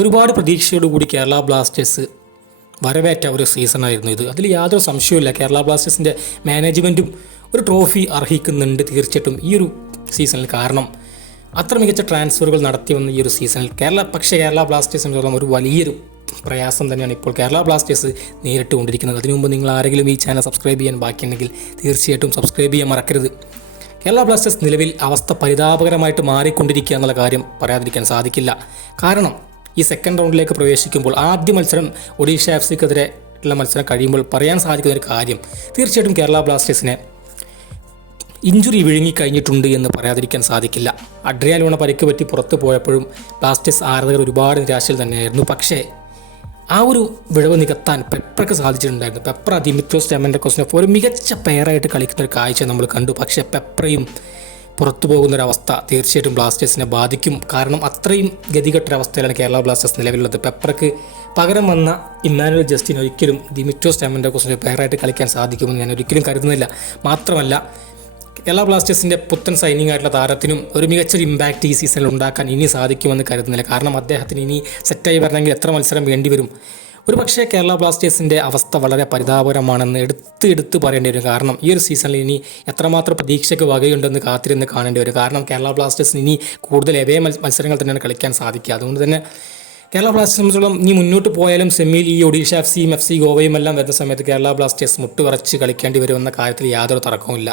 ഒരുപാട് പ്രതീക്ഷയോടുകൂടി കേരള ബ്ലാസ്റ്റേഴ്സ് വരവേറ്റ ഒരു സീസണായിരുന്നു ഇത്. അതിൽ യാതൊരു സംശയവുമില്ല. കേരള ബ്ലാസ്റ്റേഴ്സിൻ്റെ മാനേജ്മെൻറ്റും ഒരു ട്രോഫി അർഹിക്കുന്നുണ്ട് തീർച്ചയായിട്ടും ഈ ഒരു സീസണിൽ. കാരണം അത്ര മികച്ച ട്രാൻസ്ഫറുകൾ നടത്തി വന്ന ഈ ഒരു സീസണിൽ കേരള ബ്ലാസ്റ്റേഴ്സിനെ ഒരു വലിയൊരു പ്രയാസം തന്നെയാണ് ഇപ്പോൾ കേരള ബ്ലാസ്റ്റേഴ്സ് നേരിട്ട് കൊണ്ടിരിക്കുന്നത്. അതിനു മുമ്പ് നിങ്ങൾ ആരെങ്കിലും ഈ ചാനൽ സബ്സ്ക്രൈബ് ചെയ്യാൻ ബാക്കിയുണ്ടെങ്കിൽ തീർച്ചയായിട്ടും സബ്സ്ക്രൈബ് ചെയ്യാൻ മറക്കരുത്. കേരള ബ്ലാസ്റ്റേഴ്സ് നിലവിൽ അവസ്ഥ പരിതാപകരമായിട്ട് മാറിക്കൊണ്ടിരിക്കുക എന്നുള്ള കാര്യം പറയാതിരിക്കാൻ സാധിക്കില്ല. കാരണം ഈ സെക്കൻഡ് റൗണ്ടിലേക്ക് പ്രവേശിക്കുമ്പോൾ ആദ്യ മത്സരം ഒഡീഷ എഫ് സിക്കെതിരെ ഉള്ള മത്സരം കഴിയുമ്പോൾ പറയാൻ സാധിക്കുന്ന ഒരു കാര്യം തീർച്ചയായിട്ടും കേരള ബ്ലാസ്റ്റേഴ്സിനെ ഇഞ്ചുറി വിഴുങ്ങിക്കഴിഞ്ഞിട്ടുണ്ട് എന്ന് പറയാതിരിക്കാൻ സാധിക്കില്ല. അഡ്രിയാൻ ലൂണ പരിക്ക് പറ്റി പുറത്തു പോയപ്പോഴും ബ്ലാസ്റ്റേഴ്സ് ആരാധകർ ഒരുപാട് നിരാശയിൽ തന്നെയായിരുന്നു. പക്ഷേ ആ ഒരു വിടവ് നികത്താൻ പെപ്രയ്ക്ക് സാധിച്ചിട്ടുണ്ടായിരുന്നു. പെപ്ര ദിമിത്രോസ് സ്റ്റെമൻഡക്കോസിനൊപ്പം ഒരു മികച്ച പെയറായിട്ട് കളിക്കുന്ന ഒരു കാഴ്ച നമ്മൾ കണ്ടു. പക്ഷേ പെപ്രയും പുറത്തു പോകുന്നൊരവസ്ഥ തീർച്ചയായിട്ടും ബ്ലാസ്റ്റേഴ്സിനെ ബാധിക്കും. കാരണം അത്രയും ഗതികെട്ടൊരവസ്ഥയിലാണ് കേരള ബ്ലാസ്റ്റേഴ്സ് നിലവിലുള്ളത്. പെപ്രയ്ക്ക് പകരം വന്ന ഇമ്മാനുവൽ ജസ്റ്റിൻ ഒരിക്കലും ദിമിത്രോസ് സ്റ്റെമൻഡക്കോസിൻ്റെ പെയറായിട്ട് കളിക്കാൻ സാധിക്കുമെന്ന് ഞാൻ ഒരിക്കലും കരുതുന്നില്ല. മാത്രമല്ല കേരള ബ്ലാസ്റ്റേഴ്സിൻ്റെ പുത്തൻ സൈനിങ് ആയിട്ടുള്ള താരത്തിനും ഒരു മികച്ചൊരു ഇമ്പാക്റ്റ് ഈ സീസണിൽ ഉണ്ടാക്കാൻ ഇനി സാധിക്കുമെന്ന് കരുതുന്നില്ല. കാരണം അദ്ദേഹത്തിന് ഇനി സെറ്റായി വരണമെങ്കിൽ എത്ര മത്സരം വേണ്ടിവരും. ഒരു പക്ഷേ കേരള ബ്ലാസ്റ്റേഴ്സിൻ്റെ അവസ്ഥ വളരെ പരിതാപകരമാണെന്ന് എടുത്ത് പറയേണ്ടി വരും. കാരണം ഈ ഒരു സീസണിൽ ഇനി എത്രമാത്രം പ്രതീക്ഷയ്ക്ക് വകയുണ്ടെന്ന് കാത്തിരുന്ന് കാണേണ്ടി വരും. കാരണം കേരള ബ്ലാസ്റ്റേഴ്സിന് ഇനി കൂടുതൽ എവേ മത്സരങ്ങൾ തന്നെയാണ് കളിക്കാൻ സാധിക്കുക. അതുകൊണ്ട് തന്നെ കേരള ബ്ലാസ്റ്റേഴ്സ് സംബന്ധിച്ചോളം ഇനി മുന്നോട്ട് പോയാലും സെമിയിൽ ഈ ഒഡീഷ എഫ് സിയും ഗോവയും എല്ലാം വരുന്ന സമയത്ത് കേരള ബ്ലാസ്റ്റേഴ്സ് മുട്ടുവറച്ച് കളിക്കേണ്ടി വരുമെന്ന കാര്യത്തിൽ യാതൊരു തർക്കവുമില്ല.